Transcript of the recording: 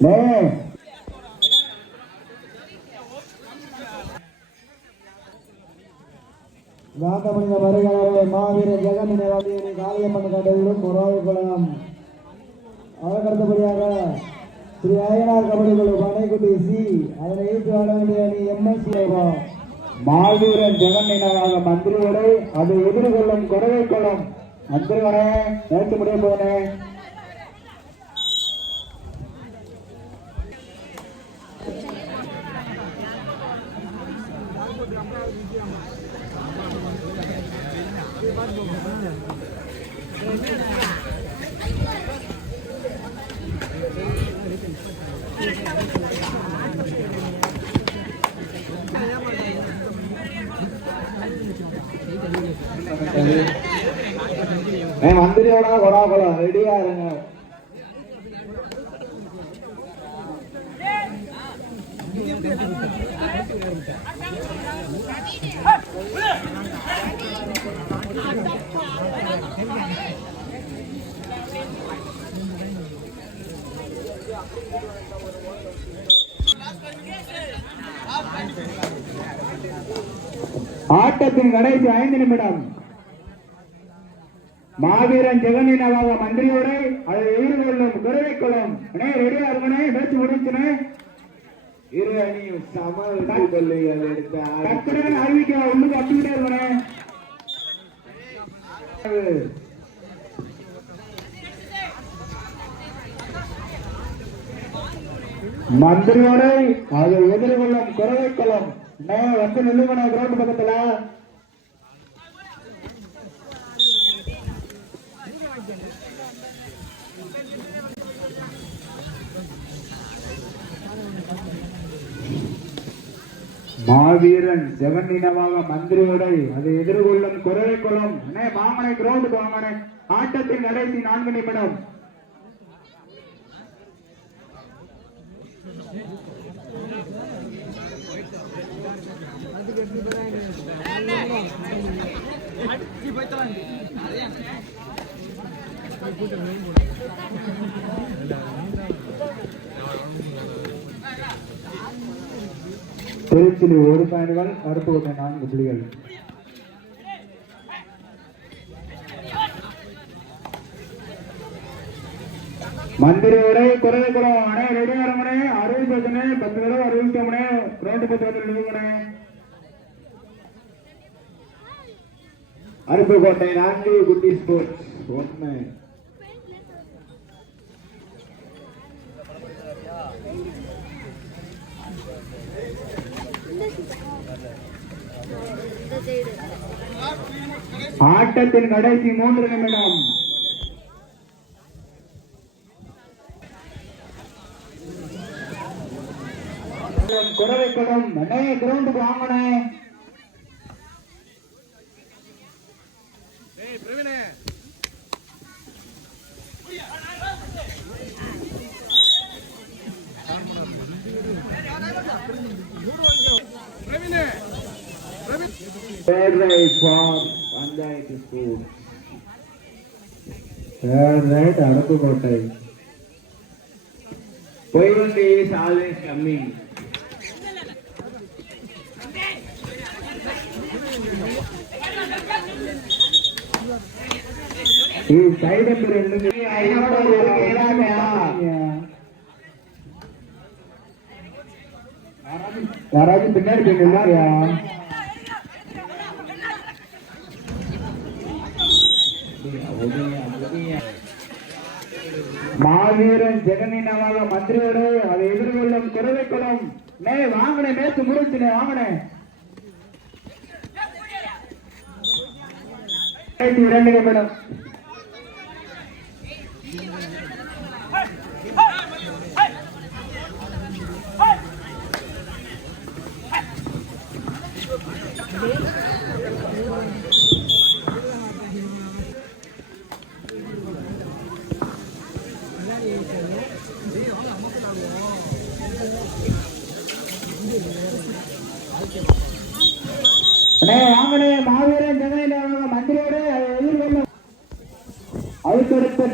லே வாக்கமணிந்த வருகிறாரே மாவீர ஜெகன் நினைவாதியை காளியம்மன் கடையிலும் முறாவிக்குளம் அதற்கடுத்தபடியாக ஸ்ரீ அய்யனார் கபடி குழு பனைக்குட்டி சி. அதனை ஈட்டு ஆட வேண்டிய அணி எம்எஸ்சி மாவீரன் ஜெகன் நினைவாக மந்திரியோடு அதை எதிர்கொள்ளும் குறவை குளம் மந்திரிவரே நேற்று முடிய போனேன் மந்திரியோட வராபலம் ரெடியா இருங்க. ஆட்டத்தின் கடைசி ஐந்து நிமிடம். மாவீரன் ஜெகனினவாக மந்திரியோடு அதை எதிர்கொள்ளும் குறவைக்குளம் அண்ணே ரெடியா இருக்கணே பேச்சு முடிச்சுனே இரு அணியும் சம வெற்றி புள்ளிகள் எடுத்த. டக்குனு அறிவிக்க உள்ளுக்கு அப்படிக்கிட்டே இருக்கணே மந்திரியோடு அதை எதிர்கொள்ளும் குறவைக்குளம் அண்ணே வந்து நில்லுங்கண்ணே கிரவுண்ட் பக்கத்துல. மாவீரன் ஜெகன்னினவாக மந்திரியோடை அதை எதிர்கொள்ளும் குரலை குளம். மாமனை கிரவுண்டுக்கு வாங்கனே ஆட்டத்தின் கடைசி நான்கு நிமிடம். திருச்சியில் ஒரு பயணிகள் கருப்பு கோட்டை நான்கு புள்ளிகள் மந்திரி உரை குறை குறம் அணை ரெடி வரமனே அறுபது பத்துனே பத்து தடவை அறிவிக்கமனே ரோட்டு பத்து வந்து நிறுவனே அருப்புக்கோட்டை நான்கு குட்டி ஸ்போர்ட்ஸ். ஒன்று ஆட்டத்தின் கடைசி மூன்று நிமிடம். குறவை குடம் அண்ணே கிரவுண்டுக்கு வாங்கனே Third right for panchayat school right Aruppukottai Poivandi is always coming. ఈ సైడ్ ఎప్పుడు రెండు யாராச்சும் பின்னாடி போய் நில்லாரியா மாவீரன் ஜெகனினவாக மந்திரியோடு அதை எதிர்கொள்ளும் குறவை குளம் மே வாங்கினே மேத்து முடிச்சுனே வாங்கினே இரண்டு நிமிடம் அண்ணே மாவீரன் ஜெகனினவாக மந்திரியோடு அதை எதிர்கொள்ளும் அதுக்கடுத்த